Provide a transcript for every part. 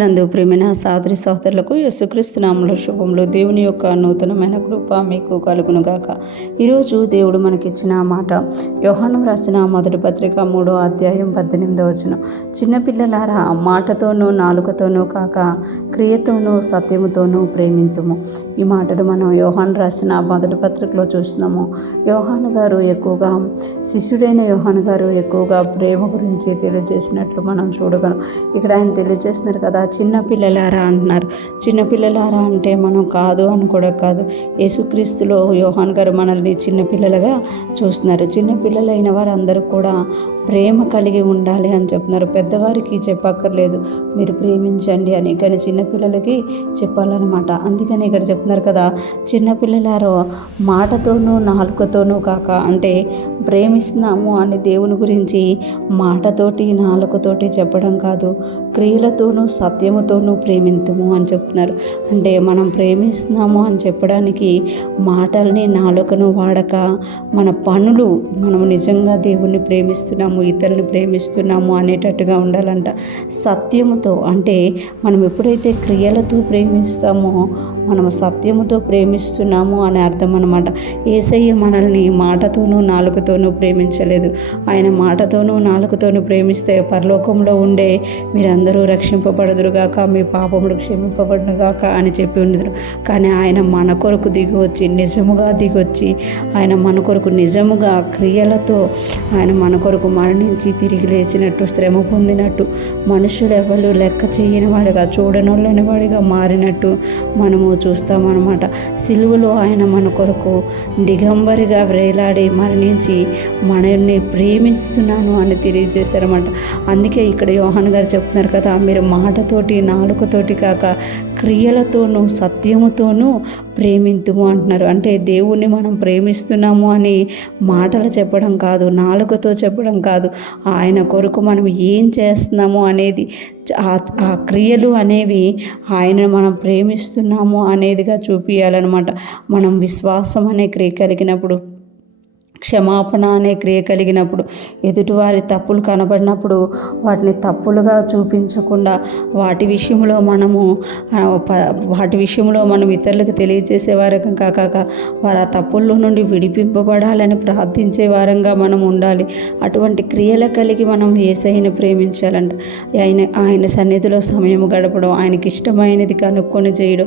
నందు ప్రేమైన సోదరి సోదరులకు యేసుక్రీస్తు నామములో శుభములు. దేవుని యొక్క నూతనమైన కృప మీకు కలుగును గాక. ఈరోజు దేవుడు మనకిచ్చిన మాట యోహాను రాసిన మొదటి పత్రిక 3వ అధ్యాయం 18వ వచనం. చిన్నపిల్లలారా, మాటతోనూ నాలుకతోనూ కాక క్రియతోనూ సత్యముతోనూ ప్రేమింతుము. ఈ మాటలు మనం యోహాను రాసిన మొదటి పత్రికలో చూస్తున్నాము. యోహాను గారు ఎక్కువగా శిష్యుడైన యోహాను గారు ఎక్కువగా ప్రేమ గురించి తెలియజేసినట్లు మనం చూడగలం. ఇక్కడ ఆయన తెలియజేస్తున్నారు కదా, చిన్నపిల్లలారా అంటున్నారు. చిన్నపిల్లలారా అంటే మనం కాదు అని కూడా కాదు, యేసుక్రీస్తులో యోహాను గారు మనల్ని చిన్నపిల్లలుగా చూస్తున్నారు. చిన్నపిల్లలైన వారందరూ కూడా ప్రేమ కలిగి ఉండాలి అని చెప్తున్నారు. పెద్దవారికి చెప్పక్కర్లేదు మీరు ప్రేమించండి అని, కానీ చిన్నపిల్లలకి చెప్పాలన్నమాట. అందుకని ఇక్కడ చెప్తున్నారు కదా, చిన్నపిల్లలారో మాటతోనూ నాలుకతోనూ కాక, అంటే ప్రేమిస్తున్నాము అని దేవుని గురించి మాటతోటి నాలుకతోటి చెప్పడం కాదు, క్రియలతోనూ సత్యముతోనూ ప్రేమింతుము అని చెప్తున్నారు. అంటే మనం ప్రేమిస్తున్నాము అని చెప్పడానికి మాటల్ని నాలుకను వాడక మన పనులు, మనము నిజంగా దేవుణ్ణి ప్రేమిస్తున్నాము, ఇతరులను ప్రేమిస్తున్నాము అనేటట్టుగా ఉండాలంట. సత్యముతో, అంటే మనం ఎప్పుడైతే క్రియలతో ప్రేమిస్తామో మనము సత్యముతో ప్రేమిస్తున్నాము అని అర్థం అన్నమాట. యేసయ్య మనల్ని మాటతోనూ నాలుకతోనూ ప్రేమించలేదు. ఆయన మాటతోనూ నాలుకతోనూ ప్రేమిస్తే పరలోకంలో ఉండే మీరందరూ రక్షింపబడదురుగాక, మీ పాపములు క్షమింపబడునుగాక అని చెప్పి ఉండదురు. కానీ ఆయన మన కొరకు దిగివచ్చి, నిజముగా దిగొచ్చి, ఆయన మన కొరకు నిజముగా క్రియలతో ఆయన మన కొరకు మరణించి తిరిగి లేచినట్టు, శ్రమ పొందినట్టు, మనుషులు ఎవరు లెక్క చేయని వాడిగా, చూడనొల్లని వాడిగా మారినట్టు మనము చూస్తామన్నమాట. సిలువలో ఆయన మన కొరకు దిగంబరిగా వ్రేలాడి మరణించి మనల్ని ప్రేమిస్తున్నాను అని తెలియజేశారన్నమాట. అందుకే ఇక్కడ యోహాను గారు చెప్తున్నారు కదా, మీరు మాటతోటి నాలుకతోటి కాక క్రియలతోనూ సత్యముతోనూ ప్రేమింతుము అంటున్నారు. అంటే దేవుణ్ణి మనం ప్రేమిస్తున్నాము అని మాటలు చెప్పడం కాదు, నాలుకతో చెప్పడం కాదు, ఆయన కొరకు మనం ఏం చేస్తున్నాము అనేది, ఆ క్రియలు అనేవి ఆయన మనం ప్రేమిస్తున్నాము అనేదిగా చూపించాలన్నమాట. మనం విశ్వాసం అనే క్రియ కలిగినప్పుడు, క్షమాపణ అనే క్రియ కలిగినప్పుడు, ఎదుటివారి తప్పులు కనబడినప్పుడు వాటిని తప్పులుగా చూపించకుండా వాటి విషయంలో మనం ఇతరులకు తెలియజేసే వారంగా కాక వారు ఆ తప్పుల్లో నుండి విడిపింపబడాలని ప్రార్థించే వారంగా మనం ఉండాలి. అటువంటి క్రియలు కలిగి మనం యేసయ్యను ప్రేమించాలంట. ఆయన సన్నిధిలో సమయం గడపడం, ఆయనకి ఇష్టమైనది కనుక్కొని చేయడం,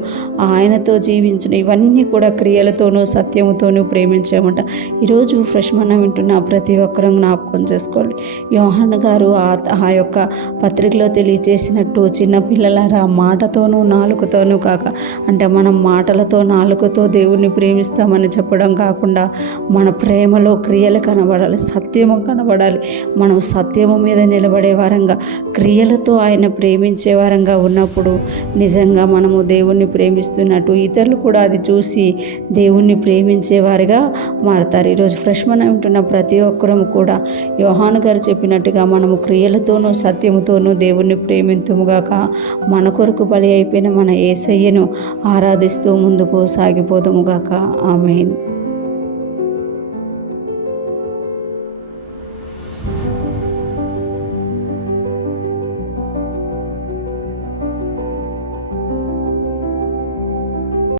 ఆయనతో జీవించడం, ఇవన్నీ కూడా క్రియలతోనూ సత్యముతోనూ ప్రేమించామంట. ఈరోజు ఫ్రెష్ మనం వింటున్న ప్రతి ఒక్కరూ జ్ఞాపకం చేసుకోవాలి. యోహాను గారు ఆ యొక్క పత్రికలో తెలియజేసినట్టు, చిన్నపిల్లలారా మాటతోనూ నాలుకతోనూ కాక, అంటే మనం మాటలతో నాలుకతో దేవుణ్ణి ప్రేమిస్తామని చెప్పడం కాకుండా మన ప్రేమలో క్రియలు కనబడాలి, సత్యము కనబడాలి. మనం సత్యము మీద నిలబడే వారంగా, క్రియలతో ఆయన ప్రేమించే వారంగా ఉన్నప్పుడు నిజంగా మనము దేవుణ్ణి ప్రేమిస్తున్నట్టు ఇతరులు కూడా అది చూసి దేవుణ్ణి ప్రేమించేవారిగా మారతారు. ఈరోజు ఫ్రెష్ మనం ఉంటున్న ప్రతి ఒక్కరం కూడా యోహాను గారు చెప్పినట్టుగా మనము క్రియలతోనూ సత్యముతోనూ దేవుణ్ణి ప్రేమింతుముగాక, మన కొరకు బలి అయిపోయిన మన యేసయ్యను ఆరాధిస్తూ ముందుకు సాగిపోదుముగాక. ఆమేన్.